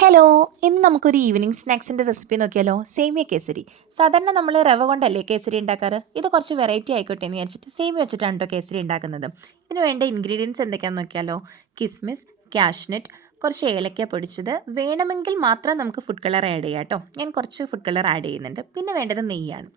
Hello, ഇന്ന് നമുക്കൊരു evening സ്നാക്സിൻ്റെ recipe നോക്കിയാലോ? സേമിയ കേസരി. സാധാരണ നമ്മൾ റവ കൊണ്ടല്ലേ കേസരി ഉണ്ടാക്കാറ്? ഇത് കുറച്ച് വെറൈറ്റി ആയിക്കോട്ടെ എന്ന് വിചാരിച്ചിട്ട് സേമിയ വെച്ചിട്ടാണ് കേട്ടോ കേസരി ഉണ്ടാക്കുന്നത്. ഇതിന് വേണ്ട ഇൻഗ്രീഡിയൻസ് എന്തൊക്കെയാണെന്ന് നോക്കിയാലോ? കിസ്മിസ്, കാഷ്നട്ട്, കുറച്ച് ഏലക്ക പൊടിച്ചത്, വേണമെങ്കിൽ മാത്രം നമുക്ക് ഫുഡ് കളർ ആഡ് ചെയ്യാം കേട്ടോ. ഞാൻ കുറച്ച് ഫുഡ് കളർ ആഡ് ചെയ്യുന്നുണ്ട്. പിന്നെ വേണ്ടത് നെയ്യാണ്.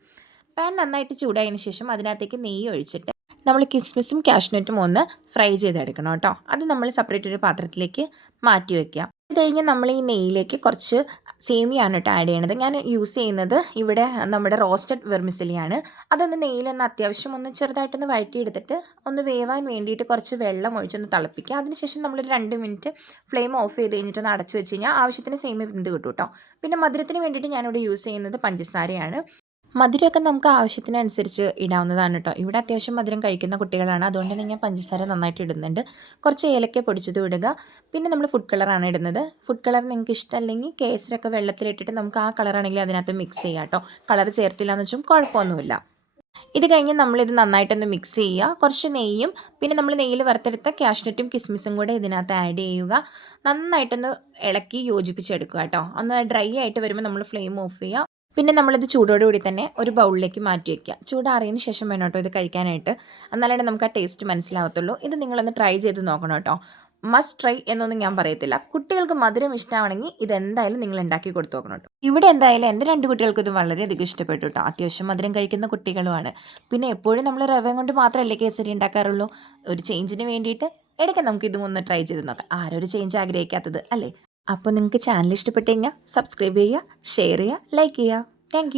പാൻ നന്നായിട്ട് ചൂടായതിന് ശേഷം അതിനകത്തേക്ക് നെയ്യ് ഒഴിച്ചിട്ട് നമ്മൾ കിസ്മിസും കാഷ്നട്ടും ഒന്ന് ഫ്രൈ ചെയ്തെടുക്കണം കേട്ടോ. അത് നമ്മൾ സെപ്പറേറ്റ് ഒരു പാത്രത്തിലേക്ക് മാറ്റി വയ്ക്കുക. ഇത് കഴിഞ്ഞ് നമ്മൾ ഈ നെയ്യിലേക്ക് കുറച്ച് സേമിയാണ് കേട്ടോ ആഡ് ചെയ്യണത്. ഞാൻ യൂസ് ചെയ്യുന്നത് ഇവിടെ നമ്മുടെ റോസ്റ്റഡ് വെർമിസെലിയാണ്. അതൊന്ന് നെയ്യിലൊന്ന് അത്യാവശ്യം ഒന്ന് ചെറുതായിട്ടൊന്ന് വഴറ്റിയെടുത്തിട്ട് ഒന്ന് വേവാൻ വേണ്ടിയിട്ട് കുറച്ച് വെള്ളം ഒഴിച്ചൊന്ന് തിളപ്പിക്കുക. അതിനുശേഷം നമ്മളൊരു 2 മിനിറ്റ് ഫ്ലെയിം ഓഫ് ചെയ്ത് കഴിഞ്ഞിട്ടൊന്ന് അടച്ചു വെച്ച് കഴിഞ്ഞാൽ ആവശ്യത്തിന് സേമിയ വെന്ത് കിട്ടും കേട്ടോ. പിന്നെ മധുരത്തിന് വേണ്ടിയിട്ട് ഞാനിവിടെ യൂസ് ചെയ്യുന്നത് പഞ്ചസാരയാണ്. മധുരമൊക്കെ നമുക്ക് ആവശ്യത്തിനനുസരിച്ച് ഇടാവുന്നതാണ് കേട്ടോ. ഇവിടെ അത്യാവശ്യം മധുരം കഴിക്കുന്ന കുട്ടികളാണ്, അതുകൊണ്ട് തന്നെ ഞാൻ പഞ്ചസാര നന്നായിട്ട് ഇടുന്നുണ്ട്. കുറച്ച് ഏലക്ക പൊടിച്ചതും ഇടുക. പിന്നെ നമ്മൾ ഫുഡ് കളറാണ് ഇടുന്നത്. ഫുഡ് കളർ നിങ്ങൾക്ക് ഇഷ്ടമല്ലെങ്കിൽ കേസരൊക്കെ വെള്ളത്തിലിട്ടിട്ട് നമുക്ക് ആ കളറാണെങ്കിൽ അതിനകത്ത് മിക്സ് ചെയ്യാം കേട്ടോ. കളർ ചേർത്തില്ല എന്ന് വെച്ചാൽ കുഴപ്പമൊന്നുമില്ല. ഇത് കഴിഞ്ഞ് നമ്മളിത് നന്നായിട്ടൊന്ന് മിക്സ് ചെയ്യുക. കുറച്ച് നെയ്യും പിന്നെ നമ്മൾ നെയ്യിൽ വറുത്തെടുത്ത കാഷ്നട്ടും കിസ്മിസും കൂടെ ഇതിനകത്ത് ആഡ് ചെയ്യുക. നന്നായിട്ടൊന്ന് ഇളക്കി യോജിപ്പിച്ചെടുക്കുക കേട്ടോ. ഒന്ന് ഡ്രൈ ആയിട്ട് വരുമ്പോൾ നമ്മൾ ഫ്ലെയിം ഓഫ് ചെയ്യുക. പിന്നെ നമ്മളിത് ചൂടോടുകൂടി തന്നെ ഒരു ബൗളിലേക്ക് മാറ്റി വയ്ക്കുക. ചൂടാറിയതിന് ശേഷം വേണം കേട്ടോ ഇത് കഴിക്കാനായിട്ട്. എന്നാലാണ് നമുക്ക് ആ ടേസ്റ്റ് മനസ്സിലാവത്തുള്ളൂ. ഇത് നിങ്ങളൊന്ന് ട്രൈ ചെയ്ത് നോക്കണം കേട്ടോ. മസ്റ്റ് ട്രൈ എന്നൊന്നും ഞാൻ പറയത്തില്ല. കുട്ടികൾക്ക് മധുരം ഇഷ്ടമാണെങ്കിൽ ഇതെന്തായാലും നിങ്ങൾ ഉണ്ടാക്കി കൊടുത്തു നോക്കണം കേട്ടോ. ഇവിടെ എന്തായാലും എൻ്റെ 2 കുട്ടികൾക്കും ഇത് വളരെയധികം ഇഷ്ടപ്പെട്ടു കേട്ടോ. അത്യാവശ്യം മധുരം കഴിക്കുന്ന കുട്ടികളുമാണ്. പിന്നെ എപ്പോഴും നമ്മൾ റവ കൊണ്ട് മാത്രമല്ലേ കേസരി ഉണ്ടാക്കാറുള്ളൂ. ഒരു ചേഞ്ചിന് വേണ്ടിയിട്ട് ഇടയ്ക്ക് നമുക്ക് ഇതും ഒന്ന് ട്രൈ ചെയ്ത് നോക്കാം. ആരൊരു ചേഞ്ച് ആഗ്രഹിക്കാത്തത് അല്ലേ? അപ്പോൾ നിങ്ങൾക്ക് ചാനൽ ഇഷ്ടപ്പെട്ട് കഴിഞ്ഞാൽ സബ്സ്ക്രൈബ് ചെയ്യുക, ഷെയർ ചെയ്യുക, ലൈക്ക് ചെയ്യുക. താങ്ക്